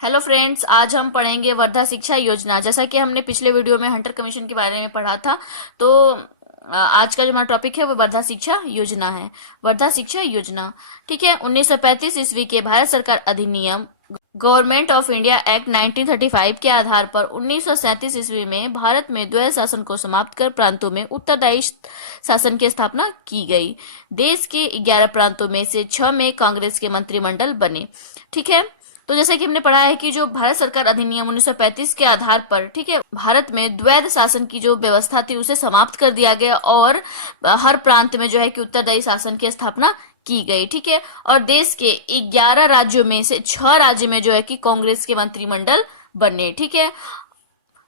Hello friends, आज हम पढ़ेंगे वर्धा शिक्षा योजना। जैसा कि हमने पिछले वीडियो में हंटर कमीशन के बारे में पढ़ा था, तो आज का जो हमारा टॉपिक है वो वर्धा शिक्षा योजना है। वर्धा शिक्षा योजना, ठीक है। 1935 ईस्वी के भारत सरकार अधिनियम गवर्नमेंट ऑफ इंडिया एक्ट 1935 के आधार पर 1937 ईस्वी में भारत में द्वैध शासन को समाप्त कर प्रांतों में उत्तरदायी शासन की स्थापना की गई। देश के 11 प्रांतों में से 6 में कांग्रेस के मंत्रिमंडल बने, ठीक है। तो जैसे कि हमने पढ़ा है कि जो भारत सरकार अधिनियम 1935 के आधार पर, ठीक है, भारत में द्वैध शासन की जो व्यवस्था थी उसे समाप्त कर दिया गया और हर प्रांत में जो है कि उत्तरदायी शासन की स्थापना की गई, ठीक है। और देश के 11 राज्यों में से 6 राज्य में जो है कि कांग्रेस के मंत्रिमंडल बने, ठीक है।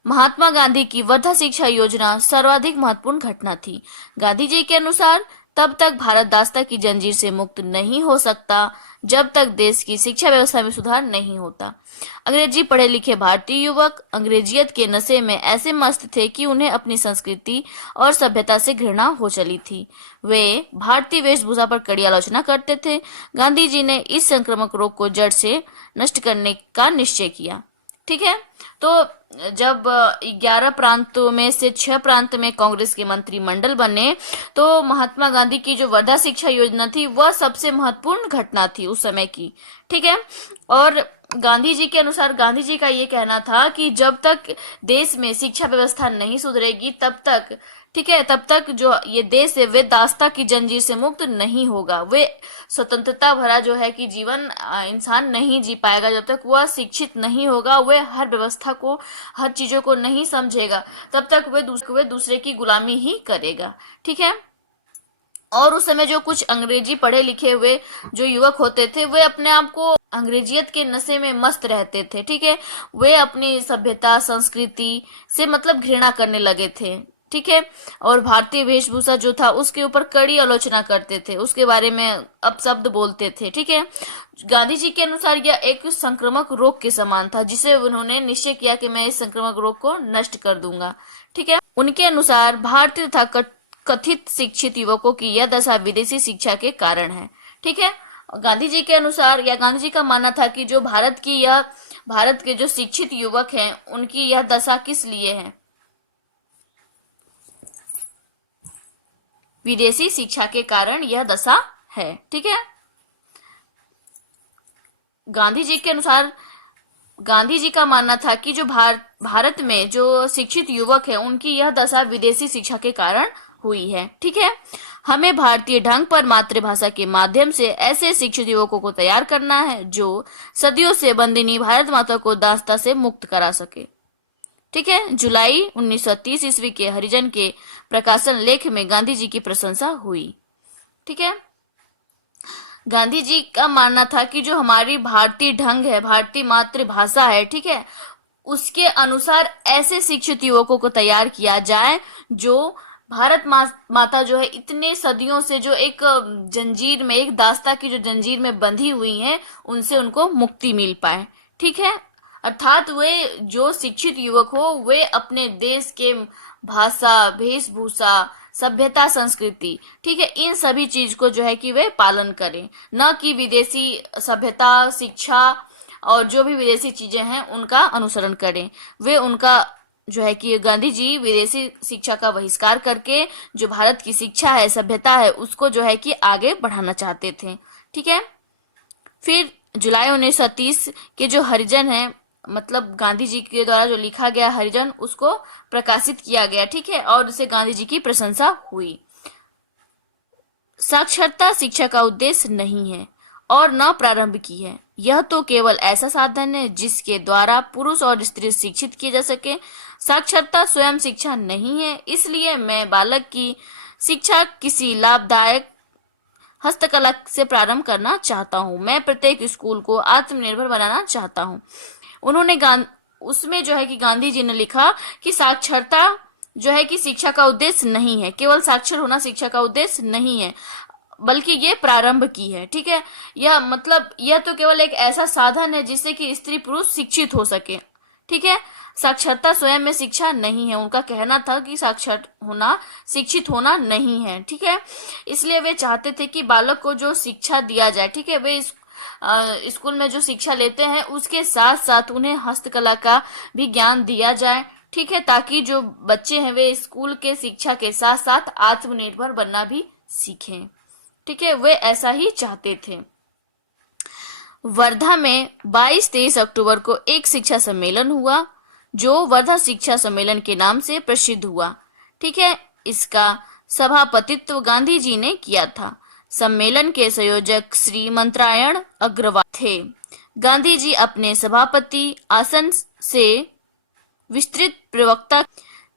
महात्मा गांधी की वर्धा शिक्षा योजना सर्वाधिक महत्वपूर्ण घटना थी। गांधी जी के अनुसार तब तक भारत दासता की जंजीर से मुक्त नहीं हो सकता जब तक देश की शिक्षा व्यवस्था में सुधार नहीं होता। अंग्रेजी पढ़े लिखे भारतीय युवक अंग्रेजियत के नशे में ऐसे मस्त थे कि उन्हें अपनी संस्कृति और सभ्यता से घृणा हो चली थी। वे भारतीय वेशभूषा पर कड़ी आलोचना करते थे। गांधी जी ने इस संक्रामक रोग को जड़ से नष्ट करने का निश्चय किया, ठीक है। तो जब 11 प्रांतों में से 6 प्रांत में कांग्रेस के मंत्रिमंडल बने, तो महात्मा गांधी की जो वर्धा शिक्षा योजना थी वह सबसे महत्वपूर्ण घटना थी उस समय की, ठीक है। और गांधी जी के अनुसार, गांधी जी का ये कहना था कि जब तक देश में शिक्षा व्यवस्था नहीं सुधरेगी तब तक, ठीक है, तब तक जो ये देश है वे दासता की जंजीर से मुक्त नहीं होगा। वे स्वतंत्रता भरा जो है कि जीवन इंसान नहीं जी पाएगा जब तक वह शिक्षित नहीं होगा। वे हर व्यवस्था को, हर चीजों को नहीं समझेगा, तब तक वे दूसरे की गुलामी ही करेगा, ठीक है। और उस समय जो कुछ अंग्रेजी पढ़े लिखे हुए जो युवक होते थे वे अपने आप को अंग्रेजियत के नशे में मस्त रहते थे, ठीक है। वे अपनी सभ्यता संस्कृति से मतलब घृणा करने लगे थे, ठीक है। और भारतीय वेशभूषा जो था उसके ऊपर कड़ी आलोचना करते थे, उसके बारे में अपशब्द बोलते थे, ठीक है। गांधी जी के अनुसार यह एक संक्रामक रोग के समान था जिसे उन्होंने निश्चय किया कि मैं इस संक्रामक रोग को नष्ट कर दूंगा, ठीक है। उनके अनुसार भारतीय तथा कथित शिक्षित युवकों की यह दशा विदेशी शिक्षा के कारण है, ठीक है। गांधी जी के अनुसार, या गांधी जी का मानना था कि जो भारत के जो शिक्षित युवक हैं उनकी यह दशा किस लिए है, विदेशी शिक्षा के कारण यह दशा है, ठीक है। गांधी जी के अनुसार, गांधी जी का मानना था कि जो भारत में जो शिक्षित युवक है उनकी यह दशा विदेशी शिक्षा के कारण हुई है, ठीक है। हमें भारतीय ढंग पर मातृभाषा के माध्यम से ऐसे शिक्षित युवकों को तैयार करना है जो सदियों से बंदिनी भारत माता को दासता से मुक्त करा सके, ठीक है। जुलाई 1930 ईस्वी के हरिजन के प्रकाशन लेख में गांधी जी की प्रशंसा हुई, ठीक है। गांधी जी का मानना था कि जो हमारी भारतीय ढंग है, भारतीय मातृभाषा है, ठीक है, उसके अनुसार ऐसे शिक्षित युवकों को तैयार किया जाए जो भारत माता जो है इतने सदियों से जो एक जंजीर में, एक दास्ता की जो जंजीर में बंधी हुई है, उनसे उनको मुक्ति मिल पाए, ठीक है। अर्थात वे जो शिक्षित युवक हो वे अपने देश के भाषा, वेशभूषा, सभ्यता, संस्कृति, ठीक है, इन सभी चीज को जो है कि वे पालन करें, न कि विदेशी सभ्यता, शिक्षा और जो भी विदेशी चीजें हैं उनका अनुसरण करें। वे उनका जो है कि गांधी जी विदेशी शिक्षा का बहिष्कार करके जो भारत की शिक्षा है, सभ्यता है, उसको जो है कि आगे बढ़ाना चाहते थे, ठीक है। फिर जुलाई 1930 के जो हरिजन है, मतलब गांधी जी के द्वारा जो लिखा गया हरिजन, उसको प्रकाशित किया गया, ठीक है, और उससे गांधी जी की प्रशंसा हुई। साक्षरता शिक्षा का उद्देश्य नहीं है और न प्रारंभ की है। यह तो केवल ऐसा साधन है जिसके द्वारा पुरुष और स्त्री शिक्षित किए जा सके। साक्षरता स्वयं शिक्षा नहीं है, इसलिए मैं बालक की शिक्षा किसी लाभदायक हस्तकला से प्रारंभ करना चाहता हूँ। मैं प्रत्येक स्कूल को आत्मनिर्भर बनाना चाहता हूँ। उन्होंने उसमें जो है कि गांधी जी ने लिखा कि साक्षरता जो है कि शिक्षा का उद्देश्य नहीं है, केवल साक्षर होना शिक्षा का उद्देश्य नहीं है, बल्कि ये प्रारंभ की है, ठीक है। यह मतलब यह तो केवल एक ऐसा साधन है जिससे कि स्त्री पुरुष शिक्षित हो सके, ठीक है। साक्षरता स्वयं में शिक्षा नहीं है। उनका कहना था कि साक्षर होना शिक्षित होना नहीं है, ठीक है। इसलिए वे चाहते थे कि बालक को जो शिक्षा दिया जाए, ठीक है, वे स्कूल में जो शिक्षा लेते हैं उसके साथ साथ उन्हें हस्तकला का भी ज्ञान दिया जाए, ठीक है, ताकि जो बच्चे हैं वे स्कूल के शिक्षा के साथ साथ आत्मनिर्भर बनना भी सीखें, ठीक है, वे ऐसा ही चाहते थे। वर्धा में 22-23 अक्टूबर को एक शिक्षा सम्मेलन हुआ जो वर्धा शिक्षा सम्मेलन के नाम से प्रसिद्ध हुआ, ठीक है। इसका सभापतित्व गांधी जी ने किया था। सम्मेलन के संयोजक श्री मंत्रायण अग्रवाल थे। गांधी जी अपने सभापति आसन से विस्तृत प्रवक्ता,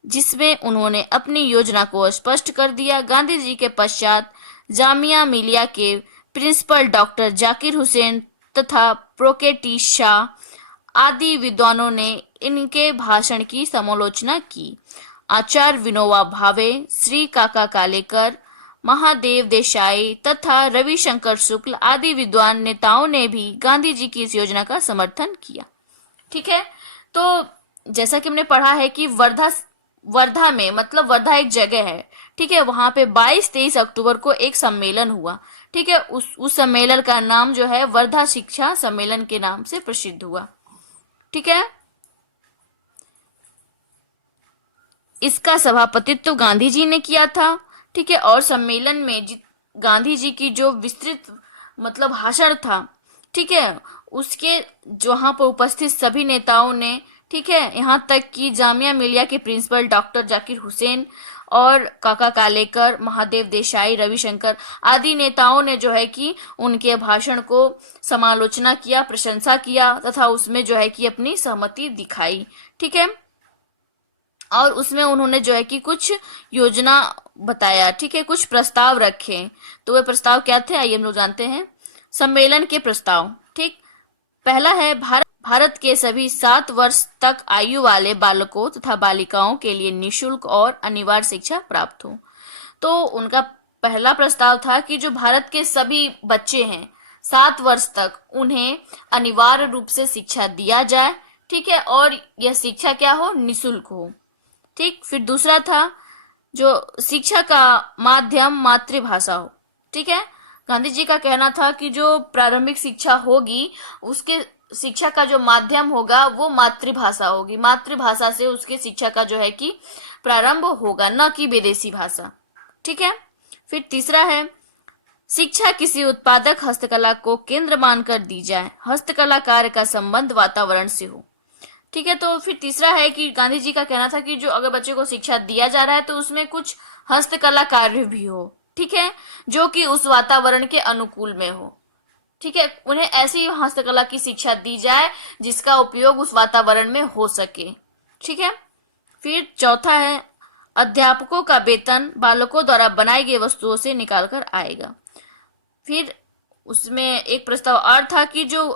जिसमें उन्होंने अपनी योजना को स्पष्ट कर दिया। गांधी जी के पश्चात जामिया मिलिया के प्रिंसिपल डॉक्टर जाकिर हुसैन तथा प्रोकेटी शाह आदि विद्वानों ने इनके भाषण की समालोचना की। आचार्य विनोबा भावे, श्री काका कालेकर, महादेव देसाई तथा रविशंकर शुक्ल आदि विद्वान नेताओं ने भी गांधी जी की इस योजना का समर्थन किया, ठीक है। तो जैसा कि हमने पढ़ा है कि वर्धा में, मतलब वर्धा एक जगह है, ठीक है, वहां पे 22-23 अक्टूबर को एक सम्मेलन हुआ, ठीक है। उस सम्मेलन का नाम जो है वर्धा शिक्षा सम्मेलन के नाम से प्रसिद्ध हुआ, ठीक है। इसका सभापतित्व गांधी जी ने किया था, ठीक है। और सम्मेलन में गांधी जी की जो विस्तृत मतलब भाषण था, ठीक है, उसके जहां पर उपस्थित सभी नेताओं ने, ठीक है, यहाँ तक कि जामिया मिलिया के प्रिंसिपल डॉक्टर जाकिर हुसैन और काका कालेकर, महादेव देसाई, रविशंकर आदि नेताओं ने जो है कि उनके भाषण को समालोचना किया, प्रशंसा किया तथा उसमें जो है कि अपनी सहमति दिखाई, ठीक है। और उसमें उन्होंने जो है कि कुछ योजना बताया, ठीक है, कुछ प्रस्ताव रखे। तो वे प्रस्ताव क्या थे, आइए हम लोग जानते हैं। सम्मेलन के प्रस्ताव, ठीक। पहला है भारत के सभी 7 वर्ष तक आयु वाले बालकों तथा बालिकाओं के लिए निःशुल्क और अनिवार्य शिक्षा प्राप्त हो। तो उनका पहला प्रस्ताव था कि जो भारत के सभी बच्चे हैं 7 वर्ष तक, उन्हें अनिवार्य रूप से शिक्षा दिया जाए, ठीक है, और यह शिक्षा क्या हो, निःशुल्क हो, ठीक। फिर दूसरा था जो शिक्षा का माध्यम मातृभाषा हो, ठीक है। गांधी जी का कहना था कि जो प्रारंभिक शिक्षा होगी उसके शिक्षा का जो माध्यम होगा वो मातृभाषा होगी, मातृभाषा से उसके शिक्षा का जो है कि प्रारंभ होगा, न कि विदेशी भाषा, ठीक है। फिर तीसरा है शिक्षा किसी उत्पादक हस्तकला को केंद्र मानकर दी जाए, हस्तकला कार्य का संबंध वातावरण से हो, ठीक है। तो फिर तीसरा है कि गांधी जी का कहना था कि जो अगर बच्चे को शिक्षा दिया जा रहा है तो उसमें कुछ हस्तकला कार्य भी हो, ठीक है, जो कि उस वातावरण के अनुकूल में हो, ठीक है। उन्हें ऐसी हस्तकला की शिक्षा दी जाए जिसका उपयोग उस वातावरण में हो सके, ठीक है। फिर चौथा है अध्यापकों का वेतन बालकों द्वारा बनाई गई वस्तुओं से निकालकर आएगा। फिर उसमें एक प्रस्ताव और था कि जो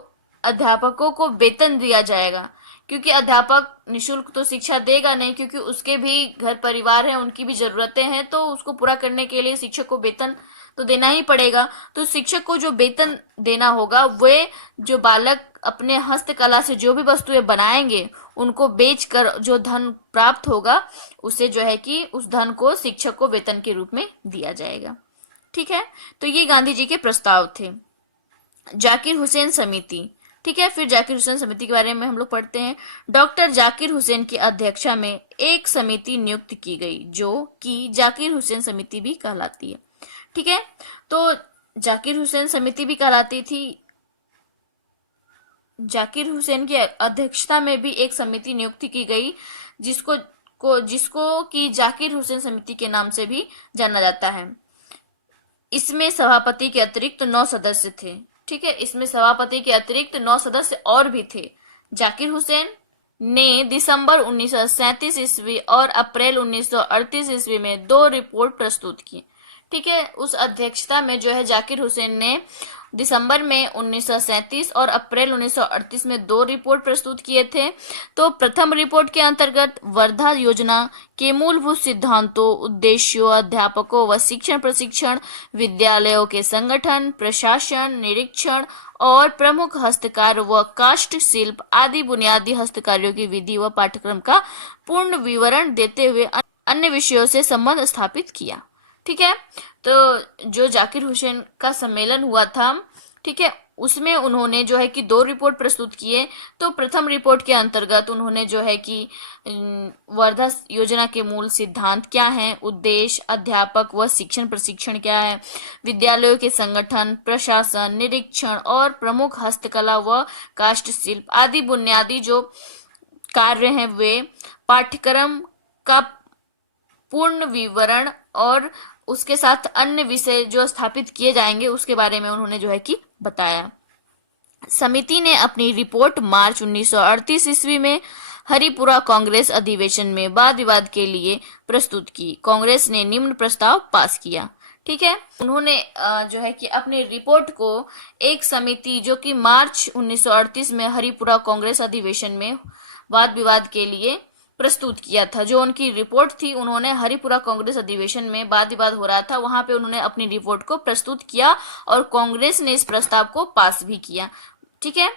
अध्यापकों को वेतन दिया जाएगा, क्योंकि अध्यापक निःशुल्क तो शिक्षा देगा नहीं, क्योंकि उसके भी घर परिवार है, उनकी भी जरूरतें हैं, तो उसको पूरा करने के लिए शिक्षक को वेतन तो देना ही पड़ेगा। तो शिक्षक को जो वेतन देना होगा वे जो बालक अपने हस्तकला से जो भी वस्तुएं बनाएंगे उनको बेचकर जो धन प्राप्त होगा उसे जो है कि उस धन को शिक्षक को वेतन के रूप में दिया जाएगा, ठीक है। तो ये गांधी जी के प्रस्ताव थे। जाकिर हुसैन समिति, ठीक है। फिर जाकिर हुसैन समिति के बारे में हम लोग पढ़ते हैं। डॉक्टर जाकिर हुसैन की अध्यक्षता में एक समिति नियुक्त की गई जो कि जाकिर हुसैन समिति भी कहलाती है, ठीक है। तो जाकिर हुसैन समिति भी कहलाती थी। जाकिर हुसैन की अध्यक्षता में भी एक समिति नियुक्त की गई जिसको कि जाकिर हुसैन समिति के नाम से भी जाना जाता है। इसमें सभापति के अतिरिक्त 9 सदस्य थे, ठीक है। इसमें सभापति के अतिरिक्त 9 सदस्य और भी थे। जाकिर हुसैन ने दिसंबर 1937 ईस्वी और अप्रैल 1938 ईस्वी में 2 रिपोर्ट प्रस्तुत की, ठीक है। उस अध्यक्षता में जो है जाकिर हुसैन ने दिसंबर में 1937 और अप्रैल 1938 में 2 रिपोर्ट प्रस्तुत किए थे। तो प्रथम रिपोर्ट के अंतर्गत वर्धा योजना के मूलभूत सिद्धांतों, उद्देश्यों, अध्यापकों व शिक्षण प्रशिक्षण, विद्यालयों के संगठन, प्रशासन, निरीक्षण और प्रमुख हस्तकार व काष्ठ शिल्प आदि बुनियादी हस्तकार्यों की विधि व पाठ्यक्रम का पूर्ण विवरण देते हुए अन्य विषयों से संबंध स्थापित किया, ठीक है। तो जो जाकिर हुसैन का सम्मेलन हुआ था, ठीक है, उसमें उन्होंने जो है कि 2 रिपोर्ट प्रस्तुत किए। तो प्रथम रिपोर्ट के अंतर्गत उन्होंने जो है कि वर्धा योजना के मूल सिद्धांत क्या हैं, उद्देश्य, अध्यापक व शिक्षण प्रशिक्षण क्या है, विद्यालयों के संगठन, प्रशासन, निरीक्षण और प्रमुख हस्तकला व काष्ठ शिल्प आदि बुनियादी जो कार्य हैं वे, पाठ्यक्रम का पूर्ण विवरण और उसके साथ अन्य विषय जो स्थापित किए जाएंगे उसके बारे में उन्होंने जो है कि बताया। समिति ने अपनी रिपोर्ट मार्च 1938 ईस्वी में हरिपुरा कांग्रेस अधिवेशन में वाद विवाद के लिए प्रस्तुत की। कांग्रेस ने निम्न प्रस्ताव पास किया। ठीक है, उन्होंने जो है कि अपने रिपोर्ट को एक समिति जो कि मार्च 1938 में हरिपुरा कांग्रेस अधिवेशन में वाद विवाद के लिए प्रस्तुत किया था। जो उनकी रिपोर्ट थी, उन्होंने हरिपुरा कांग्रेस अधिवेशन में वाद विवाद हो रहा था, वहां पे उन्होंने अपनी रिपोर्ट को प्रस्तुत किया और कांग्रेस ने इस प्रस्ताव को पास भी किया। ठीक है,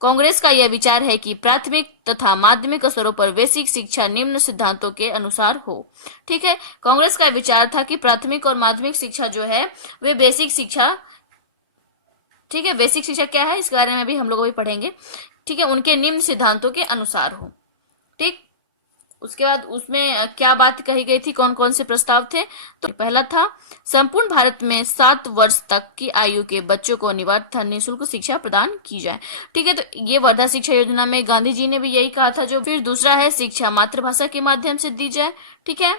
कांग्रेस का यह विचार है कि प्राथमिक तथा माध्यमिक स्तरों पर बेसिक शिक्षा निम्न सिद्धांतों के अनुसार हो। ठीक है, कांग्रेस का विचार था कि प्राथमिक और माध्यमिक शिक्षा जो है वे बेसिक शिक्षा, ठीक है, बेसिक शिक्षा क्या है इसके बारे में भी हम लोग अभी पढ़ेंगे। ठीक है, उनके निम्न सिद्धांतों के अनुसार हो। ठीक, उसके बाद उसमें क्या बात कही गई थी, कौन कौन से प्रस्ताव थे। तो पहला था संपूर्ण भारत में 7 वर्ष तक की आयु के बच्चों को अनिवार्य तथा निःशुल्क शिक्षा प्रदान की जाए। ठीक है, तो ये वर्धा शिक्षा योजना में गांधी जी ने भी यही कहा था। जो फिर दूसरा है शिक्षा मातृभाषा के माध्यम से दी जाए। ठीक है,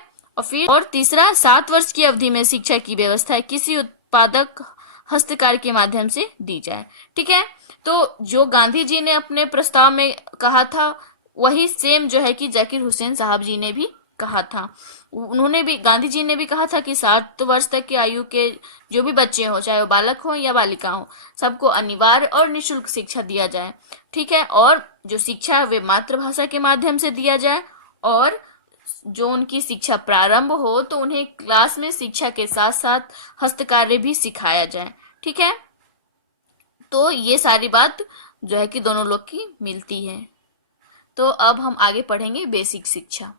और तीसरा 7 वर्ष की अवधि में शिक्षा की व्यवस्था किसी उत्पादक हस्तकार के माध्यम से दी जाए। ठीक है, तो जो गांधी जी ने अपने प्रस्ताव में कहा था वही सेम जो है कि जाकिर हुसैन साहब जी ने भी कहा था। उन्होंने भी, गांधी जी ने भी कहा था कि 7 वर्ष तक की आयु के जो भी बच्चे हो, चाहे वो बालक हो या बालिका हो, सबको अनिवार्य और निःशुल्क शिक्षा दिया जाए। ठीक है, और जो शिक्षा है वे मातृभाषा के माध्यम से दिया जाए और जो उनकी शिक्षा प्रारंभ हो तो उन्हें क्लास में शिक्षा के साथ साथ हस्तकार्य भी सिखाया जाए। ठीक है, तो ये सारी बात जो है कि दोनों लोग की मिलती है। तो अब हम आगे पढ़ेंगे बेसिक शिक्षा।